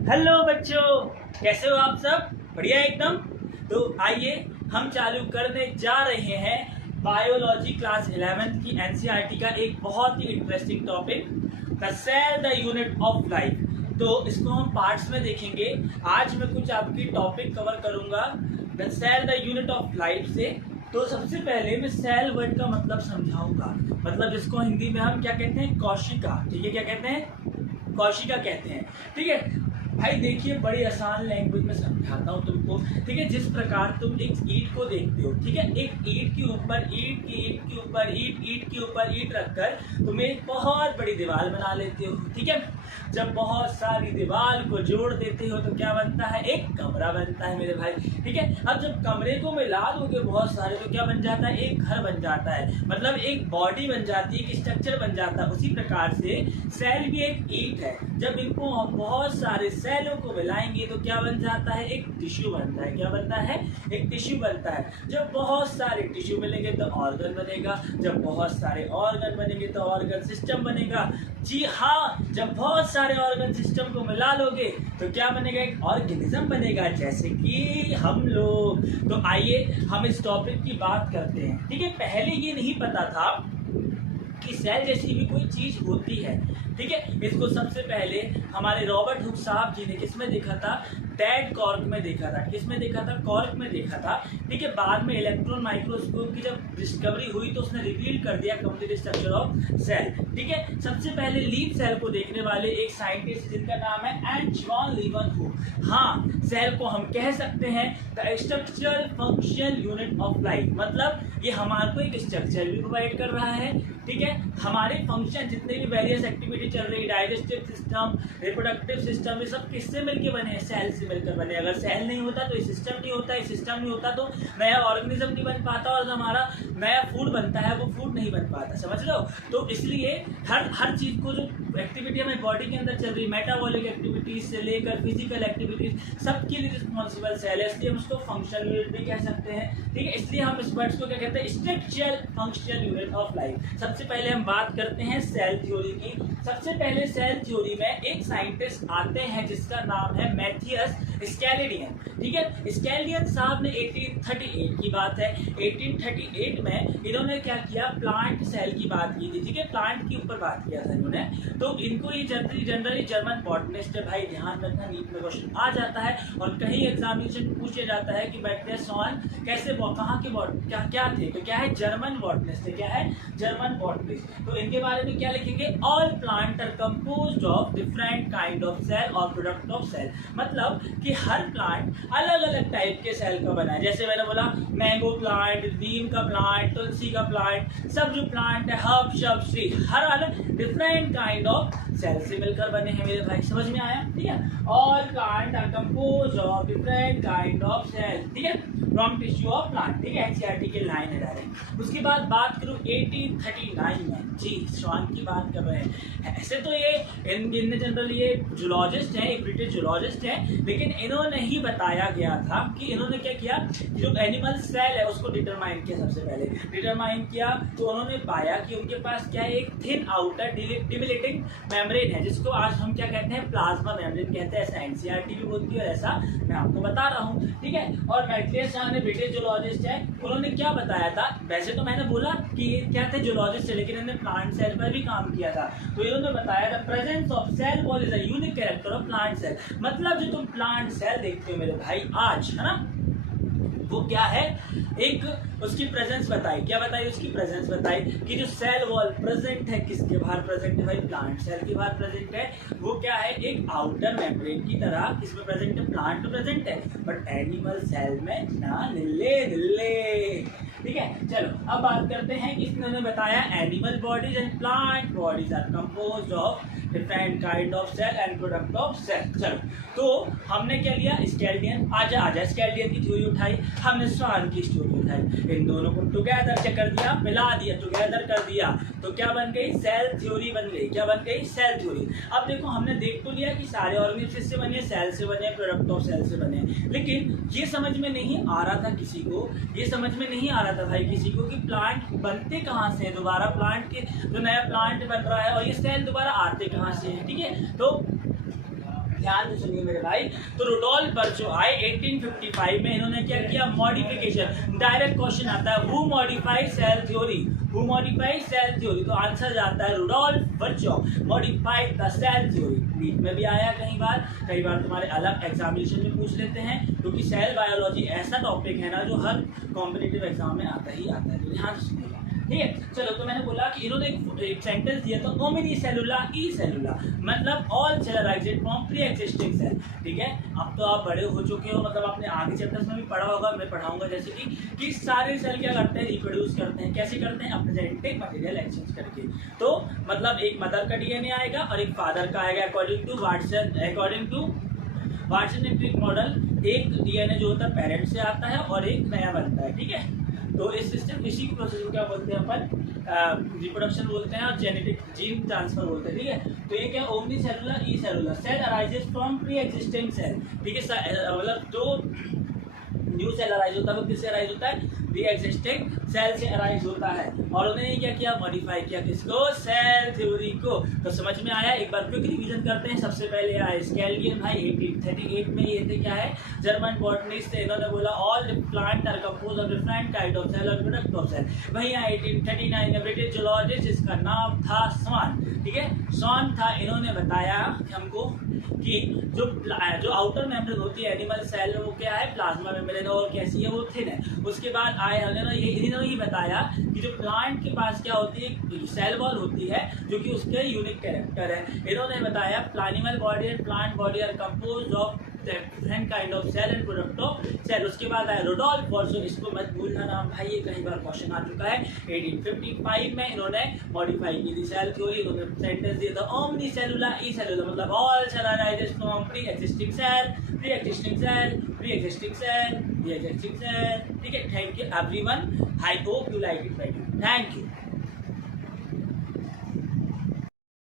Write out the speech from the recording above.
Hello बच्चों, कैसे हो आप सब? बढ़िया एकदम। तो आइए हम चालू करने जा रहे हैं बायोलॉजी क्लास 11 की एनसीईआरटी का एक बहुत ही interesting topic, the cell the unit of life. तो इसको हम पार्ट्स में देखेंगे। आज मैं कुछ आपकी टॉपिक कवर करूंगा the cell the unit of life से। तो सबसे पहले मैं सेल वर्ड का मतलब समझाऊंगा, मतलब जिसको हिंदी में हम क्या कहते हैं, कोशिका। ठीक है, क्या कहते हैं? कोशिका कहते हैं। ठीक है भाई, देखिए बड़ी आसान लैंग्वेज में समझाता हूँ तुमको। ठीक है, जिस प्रकार तुम एक ईंट को देखते हो, ठीक है, एक ईंट के ऊपर ईंट की ईंट के ऊपर ईंट के ऊपर ईंट रखकर तुम एक बहुत बड़ी दीवार बना लेते हो। ठीक है, जब बहुत सारी दीवार को जोड़ देते हो तो क्या बनता है? एक कमरा बनता है मेरे भाई। ठीक है, अब जब कमरे को मिला दोगे बहुत सारे तो क्या बन जाता है? एक घर बन जाता है, मतलब एक बॉडी बन जाती है, एक स्ट्रक्चर बन जाता है। उसी प्रकार से सेल भी एक ईंट है। जब इनको हम बहुत सारे सेलों को मिलाएंगे तो क्या बन जाता है? एक टिश्यू बनता है। क्या बनता है? एक टिश्यू बनता है। जब बहुत सारे टिश्यू मिलेंगे तो ऑर्गन बनेगा, जब बहुत सारे ऑर्गन बनेंगे तो ऑर्गन सिस्टम बनेगा। जी हाँ, जब बहुत सारे ऑर्गन सिस्टम को मिला लोगे तो क्या बनेगा? एक ऑर्गेनिज्म बनेगा, जैसे कि हम लोग। तो आइए हम इस टॉपिक की बात करते हैं। ठीक है, पहले ये नहीं पता था कि सेल जैसी भी कोई चीज होती है। ठीक है, इसको सबसे पहले हमारे रॉबर्ट हुक साहब जी ने किसमें देखा था? डेड कॉर्क में देखा था। किसमें देखा था? कॉर्क में देखा था। ठीक है, बाद में इलेक्ट्रॉन माइक्रोस्कोप की जब डिस्कवरी हुई तो उसने रिवील कर दिया कंप्लीट स्ट्रक्चर ऑफ सेल। ठीक है, सबसे पहले लीफ सेल को देखने वाले एक साइंटिस्ट जिनका नाम है एंटवन लीवेनहुक। हाँ, सेल को हम कह सकते हैं the structural functional unit of life, मतलब ये हमारे को एक स्ट्रक्चर भी प्रोवाइड कर रहा है। ठीक है, हमारे फंक्शन जितने भी वेरियस एक्टिविटी चल रही है, डाइजेस्टिव सिस्टम, रिप्रोडक्टिव सिस्टम, ये सब किससे मिलकर बने हैं? सेल से मिलकर बने। अगर सेल नहीं होता तो ये सिस्टम नहीं होता, ये सिस्टम नहीं होता तो नया ऑर्गेनिज्म नहीं बन पाता, और जो हमारा नया फूड बनता है वो फूड नहीं बन पाता। समझ लो? तो इसलिए हर चीज को जो एक्टिविटी हमें बॉडी के अंदर चल रही है, मेटाबॉलिक एक्टिविटीज से लेकर फिजिकल एक्टिविटीज, सबके लिए रिस्पॉन्सिबल सेल है। इसलिए हम उसको फंक्शनल यूनिट भी कह सकते हैं। ठीक है, इसलिए हम इस वर्ड्स को क्या कहते हैं? Structural functional unit of life. सबसे पहले हम बात करते हैं सेल थ्योरी की। सबसे पहले सेल थ्योरी में एक साइंटिस्ट आते हैं जिसका नाम है मैथियस स्केलिडियन। ठीक है, स्केलिडियन साहब ने 1838 की बात है, 1838 में इन्होंने क्या किया? प्लांट सेल की बात की थी। ठीक है, प्लांट के ऊपर बात किया था इन्होंने। तो इनको ये जनरली जर्मन बॉटनिस्ट है भाई, ध्यान रखना, नीट में क्वेश्चन आ जाता है और कहीं एग्जामिनेशन पूछा जाता है कि मैथियस सॉन कैसे, कहाँ के क्या थे? तो क्या है? जर्मन बॉटनिस्ट है। क्या है? German botanist. तो इनके बारे में क्या लिखेंगे? All plant are composed of different kind of cell और प्रोडक्ट ऑफ सेल, मतलब कि हर प्लांट अलग अलग टाइप के सेल का बना है। जैसे मैंने बोला मैंगो प्लांट, नीम का प्लांट, तुलसी का प्लांट, सब जो प्लांट है, हर्ब, श्री, हर अलग डिफरेंट काइंड ऑफ सेल से मिलकर बने हैं मेरे भाई। समझ में आया? ठीक है, all plant are composed of different kind of cell. ठीक है, फ्रॉम टिश्यू ऑफ प्लांट। ठीक है, एनसीईआरटी के लाइन है डायरेक्ट। उसके बाद बात करूं 1839 में, जी स्वान की बात कर रहे हैं। ऐसे तो ये इन जनरल ये जूलॉजिस्ट हैं, एक ब्रिटिश जूलॉजिस्ट हैं, लेकिन इन्होंने ही बताया गया था कि इन्होंने क्या किया, जो एनिमल सेल है उसको डिटरमाइन किया। सबसे पहले डिटरमाइन किया तो उन्होंने पाया कि उनके पास क्या है? एक थिन आउटर डिमिलेटिंग मेम्ब्रेन है, जिसको आज हम क्या कहते हैं? प्लाज्मा मेम्ब्रेन कहते हैं। ऐसा एनसीईआरटी भी बोलती है और ऐसा मैं आपको बता रहा हूँ। ठीक है, और मैथियस ने ब्रिटिश जूलॉजिस्ट है, उन्होंने क्या बताया था? वैसे तो मैंने बोला कि क्या थे? जूलॉजिस्ट है, लेकिन इन्होंने प्लांट सेल पर भी काम किया था। तो इन्होंने बताया the presence of cell wall is a unique character of plant cell, मतलब जो तुम प्लांट सेल देखते हो मेरे भाई आज, है ना, वो क्या है? एक उसकी प्रेजेंस बताई। क्या बताई? उसकी प्रेजेंस बताई कि जो सेल वॉल प्रेजेंट है, किसके बाहर प्रेजेंट है भाई? प्लांट सेल के बाहर प्रेजेंट है। वो क्या है? एक आउटर मेम्ब्रेन की तरह किसमें प्रेजेंट है? प्लांट में प्रेजेंट है, बट एनिमल सेल में ना। निल्ले। ठीक है, चलो अब बात करते हैं कि इन्होंने बताया animal bodies and plant bodies are composed of different kind of cell and product of cell. चलो, तो हमने क्या लिया? स्केलिडियन। आजा स्केलिडियन की थ्योरी उठाई, हमने स्वान की स्टोरी उठाई, इन दोनों को टुगेदर कर दिया, मिला दिया, टुगेदर कर दिया, तो क्या बन गई? सेल थ्योरी बन गई। क्या बन गई? Cell theory. अब देखो, हमने देख तो लिया कि सारे ऑर्गेनिज्म किससे बने? सेल से बने, प्रोडक्ट ऑफ सेल से बने, लेकिन ये समझ में नहीं आ रहा था किसी को, ये समझ में नहीं आ रहा था भाई किसी को कि प्लांट बनते कहाँ से? दोबारा प्लांट के जो नया प्लांट बन रहा है और ये सेल दोबारा आते कहाँ से है? ठीक है, तो ध्यान से सुनिए मेरे भाई। तो रुडोल्फ वर्चो आए 1855 में, इन्होंने क्या किया, मॉडिफिकेशन। डायरेक्ट क्वेश्चन आता है who modified cell theory, who modified cell theory, तो आंसर जाता है Rudolf Virchow modified the cell theory. NEET में भी आया कई बार तुम्हारे अलग एग्जामिनेशन में पूछ लेते हैं, क्योंकि सेल बायोलॉजी ऐसा टॉपिक है ना जो हर कॉम्पिटिटिव एग्जाम में आता ही आता है, तो ध्यान से सुनिएगा, ठीक है। चलो, तो मैंने बोला कि इन्होंने एक सेंटेंस दिया था ओमिनी सेलुला ई सेलुला, मतलब all cellulised from pre existing cell, ठीक है। अब तो आप बड़े हो चुके हो, मतलब आपने आगे चैप्टर्स में भी पढ़ा होगा, मैं पढ़ाऊंगा, जैसे कि सारे सेल क्या करते हैं, रिप्रोड्यूस करते हैं। कैसे करते हैं, अपने जेनेटिक मटेरियल एक्सचेंज करके। तो मतलब एक मदर का डीएनए आएगा और एक फादर का आएगा, according to Watson and model. एक डीएनए जो होता है पेरेंट से आता है और एक नया बनता है, ठीक है। तो इस सिस्टम, इसी की प्रोसेस को क्या बोलते हैं अपन, रिप्रोडक्शन बोलते हैं और जेनेटिक जीन ट्रांसफर बोलते हैं, ठीक है। तो ये क्या, omni cellular e cellular, cell arises from pre existing cell, ठीक है। मतलब जो न्यू सेल अराइज होता है वो किससे अराइज होता है, प्री एग्जिस्टिंग सेल से अराइज होता है। और उन्होंने क्या किया, मॉडिफाई किया किसको, सेल थ्योरी को। तो समझ में आया, एक बार क्विक रिवीजन करते हैं। सबसे पहले आए स्केल्डियन भाई 1838 में, ये थे क्या है, जर्मन बॉटनिस्ट थे। इन्होंने बोला all plant are compose of different kind of cell और प्रोडक्ट ऑफ सेल। वहीं 1839 में ब्रिटिश जूलॉजिस्ट, जिसका नाम था स्वान, ठीक है, स्वान था। इन्होंने बताया हमको कि जो आउटर मेम्ब्रेन होती है एनिमल सेल में, वो क्या है, प्लाज्मा मेम्ब्रेन, और कैसी है, वो थिन है। उसके बाद आए हमने ना, ये इन्होंने ही बताया कि जो प्लांट के पास क्या होती है, सेल वॉल होती है, जो कि उसके यूनिक कैरेक्टर है। इन्होंने बताया animal body and plant body are composed of different kind of cell and product of cell. उसके बाद आया रुडोल्फ वर्चो, इसको मत भूलना नाम भाई, ये कई बार क्वेश्चन आ चुका है। 1855 में इन्होंने मॉडिफाई की थी सेल थ्योरी। इन्होंने सेंटेंस दिया था ओमनी सेलुला ई सेलुला, मतलब all cell arises from pre existing cell, pre existing cell, pre existing cell, pre existing cell, ठीक है। Thank you everyone, I hope you like it, thank you.